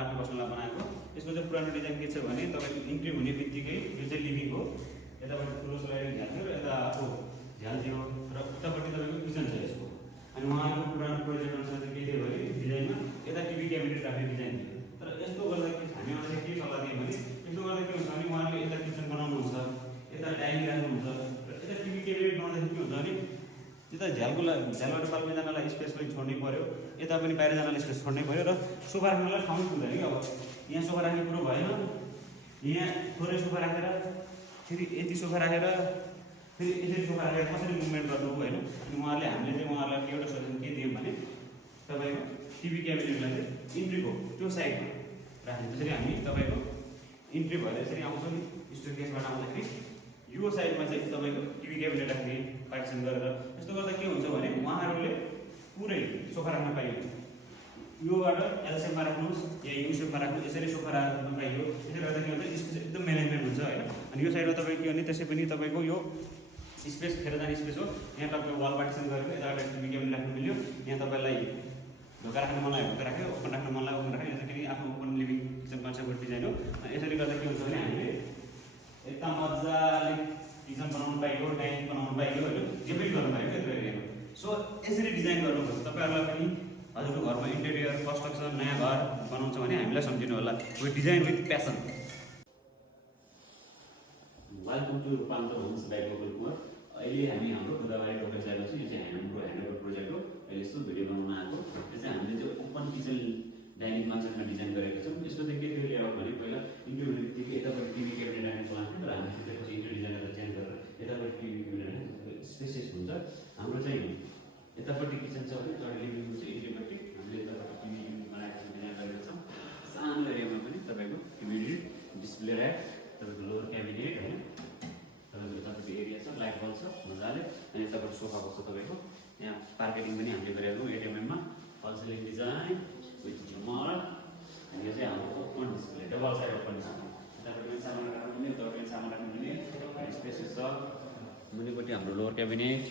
आफ्नो बस्नलाई बनाएको। यसको चाहिँ पुरानो डिजाइन के छ भने तपाईँको इन्ट्री हुने बित्तिकै यो चाहिँ लिभिङ हो, यतापट्टि ठुलो स्लाइडिङ झ्याल थियो र यता आफू झ्याल थियो र उतापट्टि तपाईँको किचन छ यसको। अनि उहाँको पुरानो प्रोजेक्ट अनुसार चाहिँ के थियो भने डिजाइनमा यता टिभी क्याबिनेट राख्ने डिजाइन थियो। तर यस्तो गर्दाखेरि हामीलाई चाहिँ के सल्लाह दियो भने यस्तो गर्दा के हुन्छ भने उहाँले यता किचन बनाउनुहुन्छ, यता डाइनिङ राख्नुहुन्छ र यता टिभी क्याबिनेट बनाउँदाखेरि के हुन्छ भने यता झ्यालबाट पाल्ने जानलाई स्पेस पनि छोड्नै पऱ्यो, यता पनि बाहिर जानलाई स्पेस छोड्नै पऱ्यो र सोफा राख्नलाई ठाउँ पुग्दैन कि। अब यहाँ सोफा राख्ने कुरो भएन, यहाँ थोरै सोफा राखेर फेरि यति सोफा राखेर फेरि यसरी सोफा राखेर कसरी मुभमेन्ट गर्नु होइन। अनि हामीले चाहिँ उहाँहरूलाई एउटा सजेसन के दियौँ भने तपाईँको टिभी क्याबिनेटलाई चाहिँ इन्ट्रीको त्यो साइडमा राख्ने। त्यसरी हामी तपाईँको इन्ट्री भएर यसरी आउँछौँ नि स्टोर केसबाट आउँदाखेरि यो साइडमा चाहिँ तपाईँको टिभी क्याबिनेट राख्ने पार्टिसन गरेर। यस्तो गर्दा के हुन्छ भने उहाँहरूले पुरै सोफा राख्न पाइयो। योबाट एल सेपमा राख्नुहोस् या यु सेपमा राख्नुहोस्, यसरी सोफा राख्न पाइयो। त्यसले गर्दा के हुन्छ स्पेस एकदम म्यानेजमेन्ट हुन्छ होइन। अनि यो साइडमा तपाईँको के भने त्यसै पनि तपाईँको यो स्पेस खेर जाने स्पेस हो। यहाँ तपाईँको वाल पार्टिसन गरेको यताबाट टिभी क्याबिनेट राख्नु मिल्यो। यहाँ तपाईँलाई ढोका राख्न मन लाग्यो ढोका राख्यो, ओपन राख्न मन लाग्यो ओपन राख्यो। यो चाहिँ आफ्नो ओपन लिभिङ किचन कन्सेप्टको डिजाइन हो। यसरी गर्दा के हुन्छ भने हामीले एकदम मजाले किचन बनाउनु पाइयो, डाइनिङ बनाउनु पाइयो होइन, जे पनि गर्नु पाइयो त्यो एरियामा। सो यसरी डिजाइन गर्नुपर्छ। तपाईँहरूलाई पनि हजुरको घरमा इन्टेरियर कन्स्ट्रक्सन नयाँ घर बनाउँछ भने हामीलाई सम्झिनु होला, with design with passion. Welcome to Rupantar homes by Gokul Kumar. अहिले हामी हाम्रो गोदावरी टोकेज आएको छ। यो चाहिँ हाम्रो ह्यान्डओभर प्रोजेक्ट हो। अहिले यस्तो भिडियो बनाउन आएको। यो चाहिँ हामीले चाहिँ ओपन किचन डाइनिङ कन्सेप्टमा डिजाइन गरेको छौँ। यसको चाहिँ के थियो लेआउट भने पहिला इन्ट्री हुने बित्तिकै यतापट्टि टिभी क्याबिनेट राख्ने प्लान थियो, तर हामीले त्यसपछि इन्ट्री डिजाइनलाई चेन्ज गरेर यतापट्टि टिभी क्याबिनेट राख्ने स्पेसियस हुन्छ। हाम्रो चाहिँ यतापट्टि किचन छ भने एउटा लिभिङ रूम छ, इन्ट्रीपट्टि हामीले यतापट्टि टिभी बनाएको डिजाइन गरेको छौँ। सानो एरियामा पनि तपाईँको टिभी डिस्प्ले ऱ्याक, तपाईँको लोवर क्याबिनेट होइन, तपाईँको यतापट्टि एरिया छ, लाइट बल्ब छ मजाले। अनि यतापट्टि सोफा बस्छ तपाईँको। यहाँ पार्केटिङ पनि हामीले गरेको एटिएमएममा फल सिलिङ डिजाइन विथ झुमर। अनि यो चाहिँ हाम्रो open display, double side open display. यतापट्टि पनि सामान राख्नु मिल्ने, उतापट्टि पनि सामान राख्नु मिल्ने स्पेसेस छ। मुनिपट्टि हाम्रो लोवर क्याबिनेट